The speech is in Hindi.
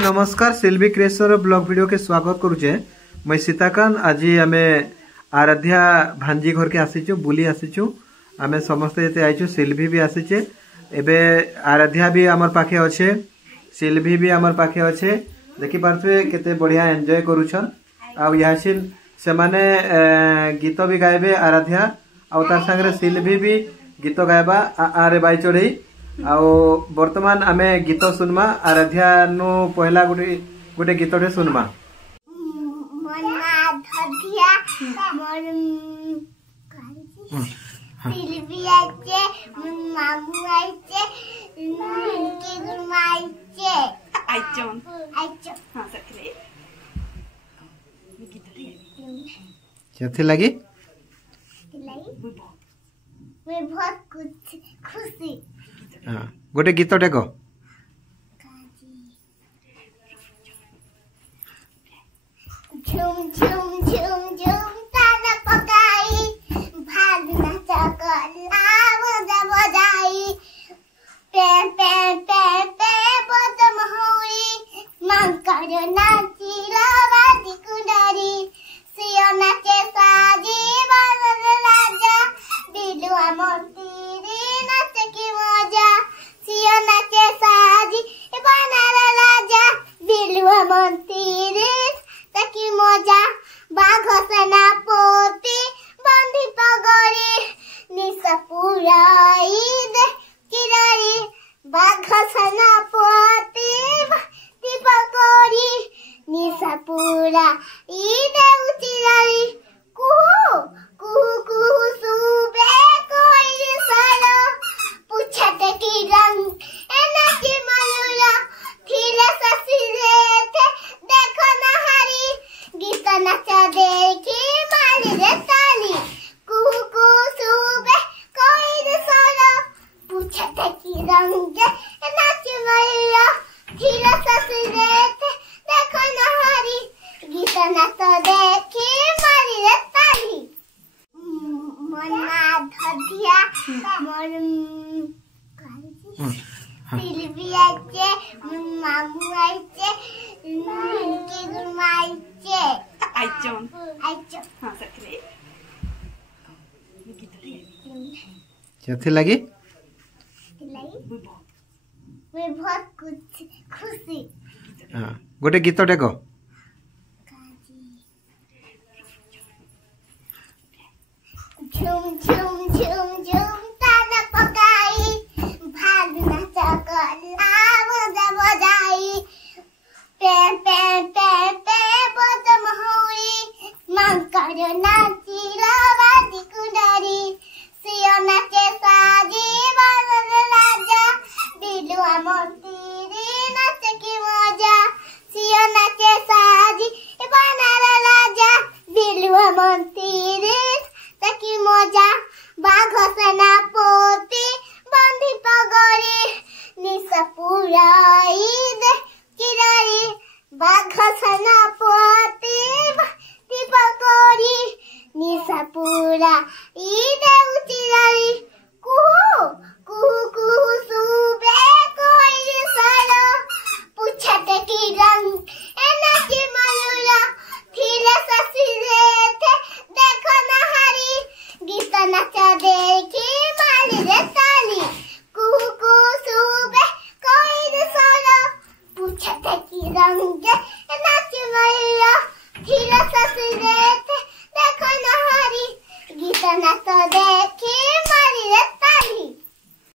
नमस्कार सिल्वी क्रिएशन ब्लॉग वीडियो के स्वागत करुचे। मैं सीताकांत। आज आम आराध्या भांजी घर के आसीचु बुली आसीचु। आम समस्ते ये आईचु। सिल्वी भी आसीचे। एबे आराध्या भी आमर पाखे अच्छे, सिल्वी भी आमर पाखे अच्छे। देखि पार्थे केते बढ़िया एंजॉय करूछन। आ यासिन से माने गीत भी गायबे आराध्या आ तार संगे सिल्वी भी गीत गायबा आरे बाई चढ़ई। वर्तमान आमे गीत सुनमा। आराध्या नु पहला गोटे गीत सुनमा। कैसे लगी? बहुत खुशी। हाँ गोटे गीत टेको। झुम झुम झुम झुम तारा पकाई भाग नाचा कला बजा बजाई पे पे पे पे बदम हुई मंकर नाची रावादी कुंडारी सिया नाचे साजी बालन राजा बिलुआ मोतीरी नाचे की मजा सिया नाचे साजी बनारा राजा बिलुआ मोतीरी तकी मजा बाघ सेना पोती बंदी पगड़ी निसा पुराई दे किराई बाघ सेना पोती बंदी पगड़ी निसा पुरा ईदे उचिराई कुहू कुहू कुहू सुबे कोई सालो पूछते की रंग एना की मयूरा खिले ससीरे थे देखो नहारी गीत नाचा देखी मारी रे ताली कुहू कुहू सुबे कोई सालो पूछते की रंग एना की मयूरा खिले ससीरे थे देखो नहारी गीत नाचा देखी मारी रे ताली मना धदिया मोर सिल्वी आइचे मामू आइचे के गुमा आइचे आइचो हां सकले कैसे लगी? वे बहुत खुशी। हाँ गोटे गीत टेको। झुम झुम झुम झुम तारा पकाई भाग नाचा कला बजा बजाई पे पे पे पे बदम हुई मंकर नाची रावादी कुंडारी सिया नाचे साजी बालन राजा बिलुआ मोतीरी नाचे की मजा सिया नाचे साजी बनारा राजा बिलुआ मोतीरी तकी मजा बाघ सेना पोती बंदी पगड़ी निसा पुराई दे किराई बाघ सेना पोती बंदी पगड़ी निसा पुरा ईदे उचिराई कुहू कुहू कुहू सुबे कोई सालो पूछते की रंग एना की मयूरा खिले ससीरे थे देखो नहारी गीत नाचा देखी मारी रे ताली कुहू कुहू सुबे कोई सालो पूछते की रंग नाची मयूरा खिले ससीरे थे देखो नहारी गीत नाचा देखी